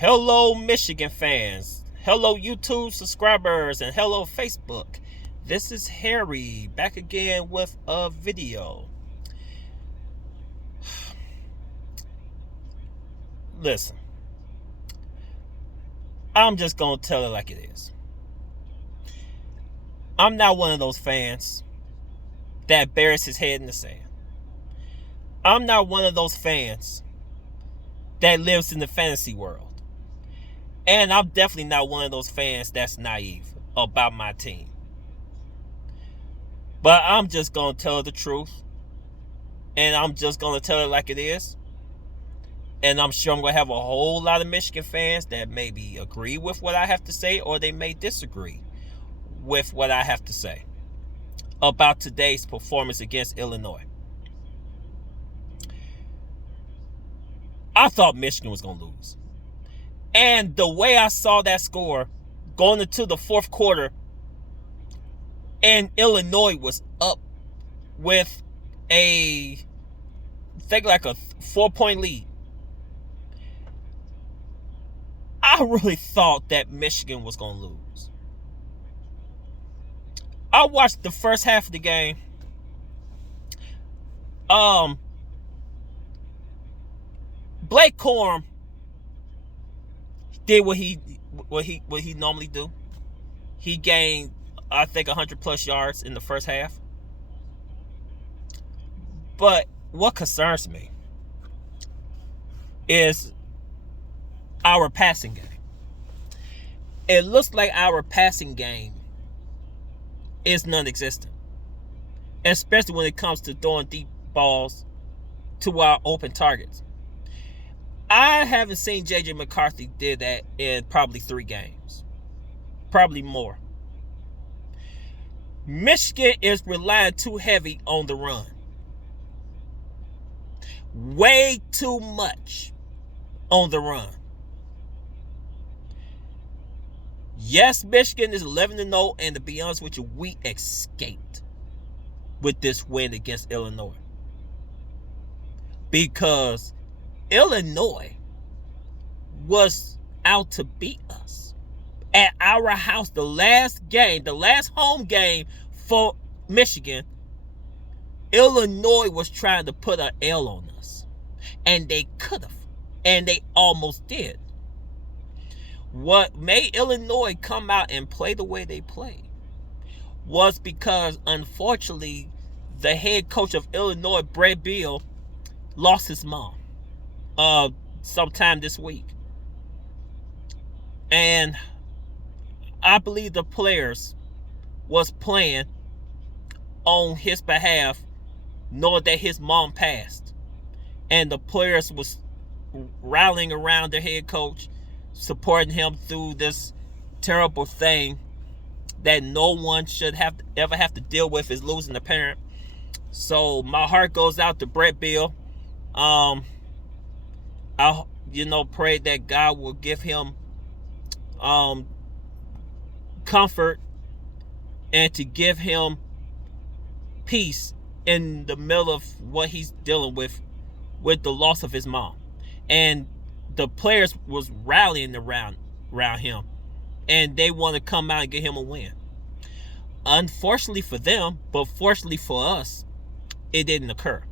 Hello, Michigan fans. Hello, YouTube subscribers. And hello, Facebook. This is Harry back again with a video. Listen, I'm just going to tell it like it is. I'm not one of those fans that buries his head in the sand. I'm not one of those fans that lives in the fantasy world. And I'm definitely not one of those fans that's naive about my team. But I'm just going to tell the truth. And I'm just going to tell it like it is. And I'm sure I'm going to have a whole lot of Michigan fans that maybe agree with what I have to say, or they may disagree with what I have to say about today's performance against Illinois. I thought Michigan was going to lose. And the way I saw that score going into the fourth quarter, and Illinois was up with I think like a 4-point lead. I really thought that Michigan was going to lose. I watched the first half of the game. Blake Corum did what he normally do. He gained, I think, 100+ yards in the first half. But what concerns me is our passing game. It looks like our passing game is non-existent, especially when it comes to throwing deep balls to our open targets. I haven't seen J.J. McCarthy did that in probably 3 games. Probably more. Michigan is relying too heavy on the run. Way too much on the run. Yes, Michigan is 11-0, and to be honest with you, we escaped with this win against Illinois. Because Illinois was out to beat us at our house. The last home game for Michigan, Illinois was trying to put an L on us. And they could have. And they almost did. What made Illinois come out and play the way they played was because, unfortunately, the head coach of Illinois, Brett Beal, lost his mom sometime this week. And I believe the players was playing on his behalf, knowing that his mom passed. And the players was rallying around their head coach, supporting him through this terrible thing that no one should ever have to deal with, is losing a parent. So my heart goes out to Brett Beal. I pray that God will give him comfort and to give him peace in the middle of what he's dealing with the loss of his mom. And the players was rallying around him, and they want to come out and get him a win. Unfortunately for them, but fortunately for us, it didn't occur.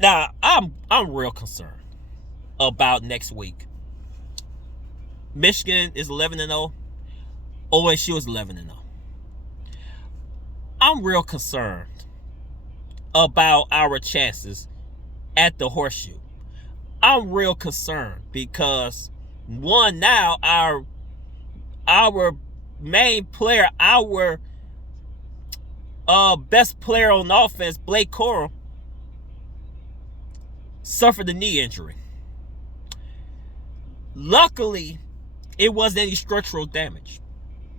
Now, I'm real concerned about next week. Michigan is 11-0. OSU is 11-0. I'm real concerned about our chances at the Horseshoe. I'm real concerned because, one, now our main player, our best player on offense, Blake Corum, suffered a knee injury. Luckily, it wasn't any structural damage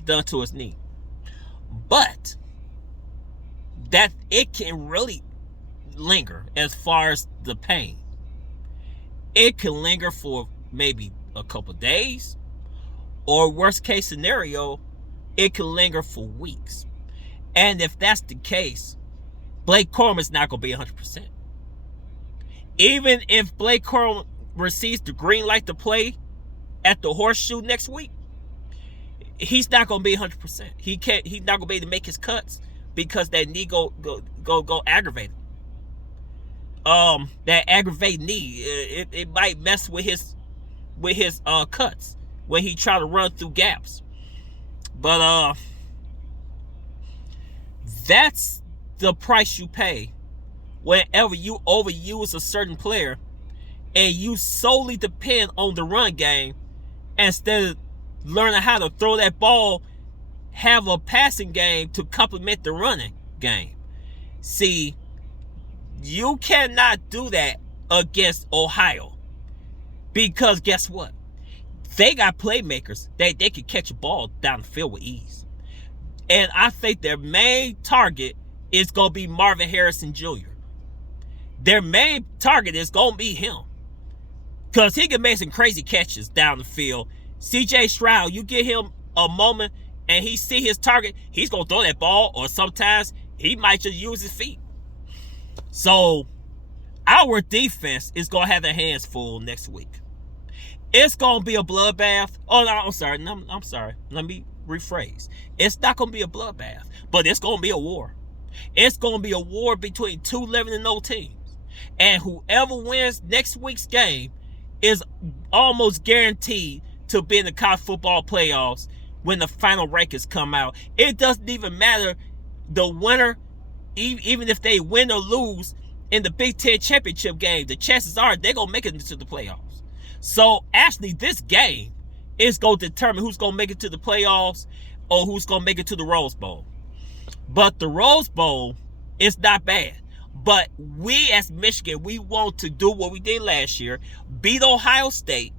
done to his knee. But that it can really linger as far as the pain. It can linger for maybe a couple days, or worst case scenario, it can linger for weeks. And if that's the case, Blake Corum is not going to be 100%. Even if Blake Corum receives the green light to play at the Horseshoe next week, he's not gonna be 100%. He's not gonna be able to make his cuts because that knee go aggravated. That aggravated knee, it might mess with his cuts when he try to run through gaps. But that's the price you pay whenever you overuse a certain player and you solely depend on the run game instead of learning how to throw that ball, have a passing game to complement the running game. See, you cannot do that against Ohio because guess what? They got playmakers that they can catch a ball down the field with ease. And I think their main target is going to be Marvin Harrison Jr. Their main target is going to be him because he can make some crazy catches down the field. CJ Stroud, you give him a moment and he see his target, he's going to throw that ball, or sometimes he might just use his feet. So our defense is going to have their hands full next week. It's going to be a bloodbath. Oh, no, I'm sorry. Let me rephrase. It's not going to be a bloodbath, but it's going to be a war. It's going to be a war between 2 11-0 teams. And whoever wins next week's game is almost guaranteed to be in the college football playoffs when the final rankings come out. It doesn't even matter the winner, even if they win or lose in the Big Ten championship game, the chances are they're going to make it into the playoffs. So actually this game is going to determine who's going to make it to the playoffs or who's going to make it to the Rose Bowl. But the Rose Bowl is not bad. But we as Michigan, we want to do what we did last year, beat Ohio State,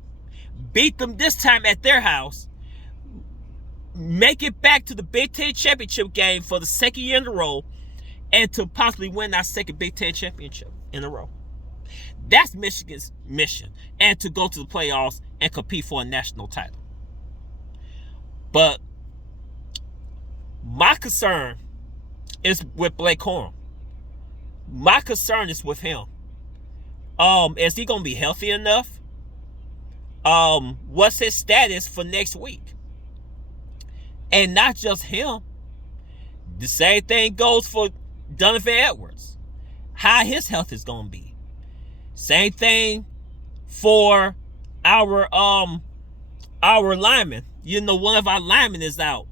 beat them this time at their house, make it back to the Big Ten championship game for the second year in a row, and to possibly win our second Big Ten championship in a row. That's Michigan's mission, and to go to the playoffs and compete for a national title. But my concern is with Blake Corum. My concern is with him. Is he going to be healthy enough? What's his status for next week? And not just him. The same thing goes for Donovan Edwards. How his health is going to be. Same thing for our lineman. You know, one of our linemen is out.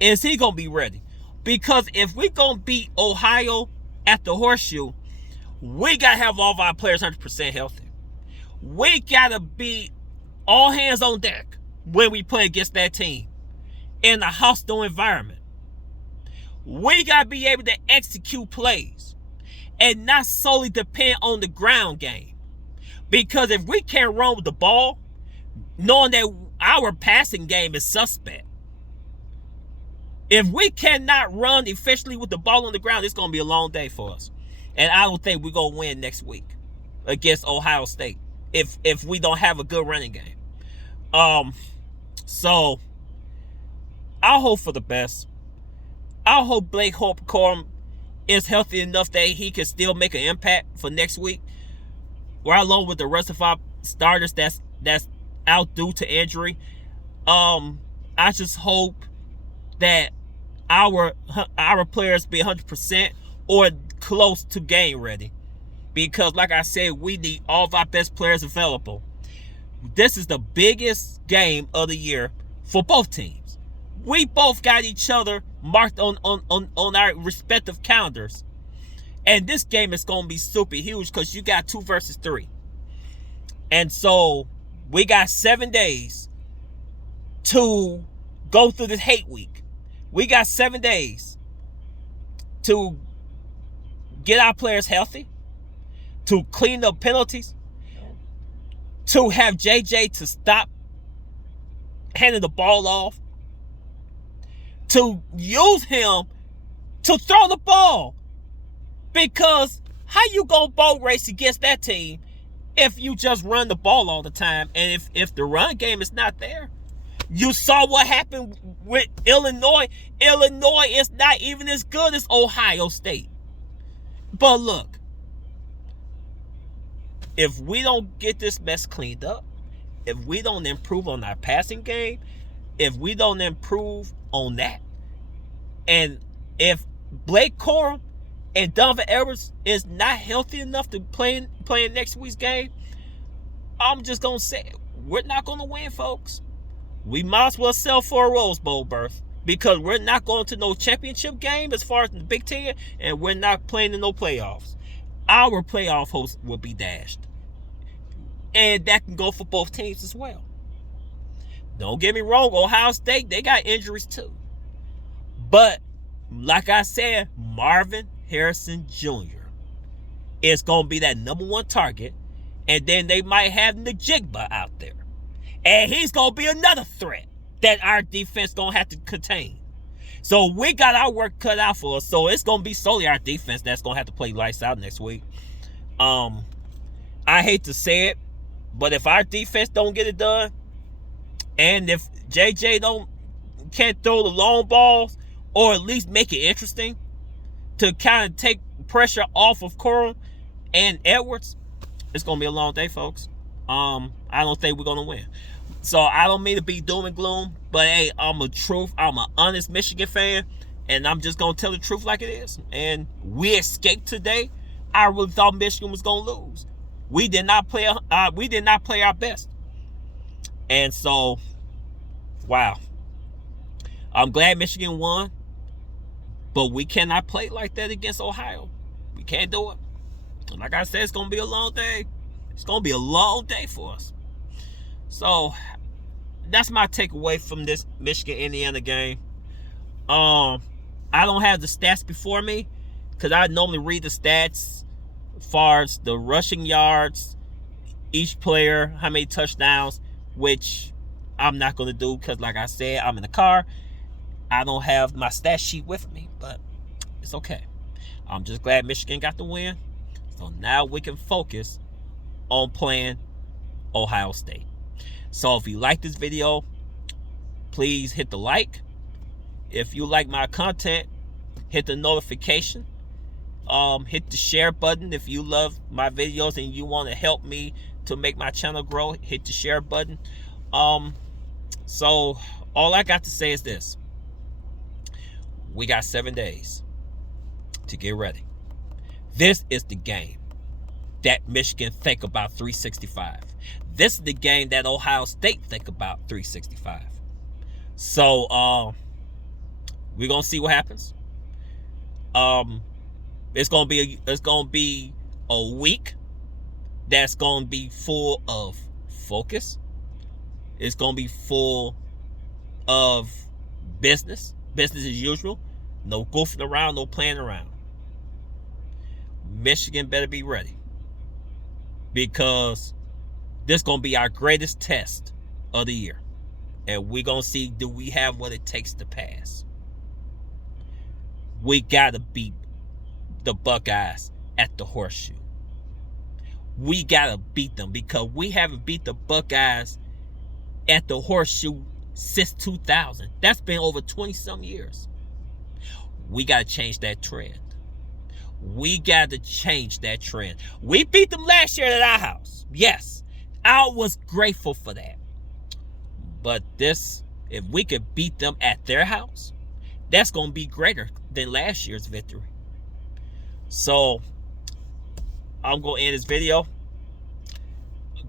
Is he going to be ready? Because if we're going to beat Ohio at the Horseshoe, we got to have all of our players 100% healthy. We got to be all hands on deck when we play against that team in a hostile environment. We got to be able to execute plays and not solely depend on the ground game. Because if we can't run with the ball, knowing that our passing game is suspect, if we cannot run efficiently with the ball on the ground, it's going to be a long day for us. And I don't think we're going to win next week against Ohio State if we don't have a good running game. So I hope for the best. I hope Blake Corum is healthy enough that he can still make an impact for next week. Right along with the rest of our starters that's out due to injury. I just hope that our players be 100% or close to game ready. Because like I said, we need all of our best players available. This is the biggest game of the year for both teams. We both got each other marked on our respective calendars. And this game is going to be super huge because you got 2 versus 3. And so we got 7 days to go through this hate week. We got 7 days to get our players healthy, to clean up penalties, to have JJ to stop handing the ball off, to use him to throw the ball. Because how you go boat race against that team if you just run the ball all the time? And if the run game is not there, you saw what happened with Illinois. Illinois is not even as good as Ohio State. But look, If we don't get this mess cleaned up, if we don't improve on our passing game, if we don't improve on that, and if Blake Corum and Donovan Edwards is not healthy enough to play in next week's game, I'm just going to say we're not going to win, folks. We might as well sell for a Rose Bowl berth, because we're not going to no championship game as far as the Big Ten, and we're not playing in no playoffs. Our playoff host will be dashed. And that can go for both teams as well. Don't get me wrong, Ohio State, they got injuries too. But, like I said, Marvin Harrison Jr. is going to be that number one target. And then they might have Najigba out there. And he's going to be another threat that our defense going to have to contain. So we got our work cut out for us. So it's going to be solely our defense that's going to have to play lights out next week. I hate to say it, but if our defense don't get it done, and if JJ can't throw the long balls, or at least make it interesting to kind of take pressure off of Corum and Edwards, it's going to be a long day, folks. I don't think we're going to win. So I don't mean to be doom and gloom, but hey, I'm an honest Michigan fan, and I'm just going to tell the truth like it is. And we escaped today. I really thought Michigan was going to lose. We did not play our best. And so, wow. I'm glad Michigan won, but we cannot play like that against Ohio. We can't do it. And like I said, it's going to be a long day. It's going to be a long day for us. So, that's my takeaway from this Michigan-Indiana game. I don't have the stats before me, because I normally read the stats as far as the rushing yards, each player, how many touchdowns, which I'm not going to do because, like I said, I'm in the car. I don't have my stat sheet with me, but it's okay. I'm just glad Michigan got the win. So now we can focus on playing Ohio State. So if you like this video, please hit the like. If you like my content, hit the notification. Hit the share button. If you love my videos and you want to help me to make my channel grow, hit the share button. So all I got to say is this. We got 7 days to get ready. This is the game that Michigan think about 365. This is the game that Ohio State think about 365. So we're gonna see what happens. It's gonna be a week that's gonna be full of focus. It's gonna be full of business as usual. No goofing around, no playing around. Michigan better be ready, because this is going to be our greatest test of the year. And we're going to see, do we have what it takes to pass? We got to beat the Buckeyes at the Horseshoe. We got to beat them, because we haven't beat the Buckeyes at the Horseshoe since 2000. That's been over 20-some years. We got to change that trend. We got to change that trend. We beat them last year at our house. Yes, I was grateful for that. But this, if we could beat them at their house, that's going to be greater than last year's victory. So, I'm going to end this video.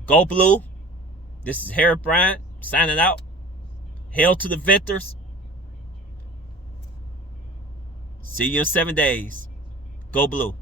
Go Blue. This is Harry Bryant signing out. Hail to the victors. See you in 7 days. Go Blue.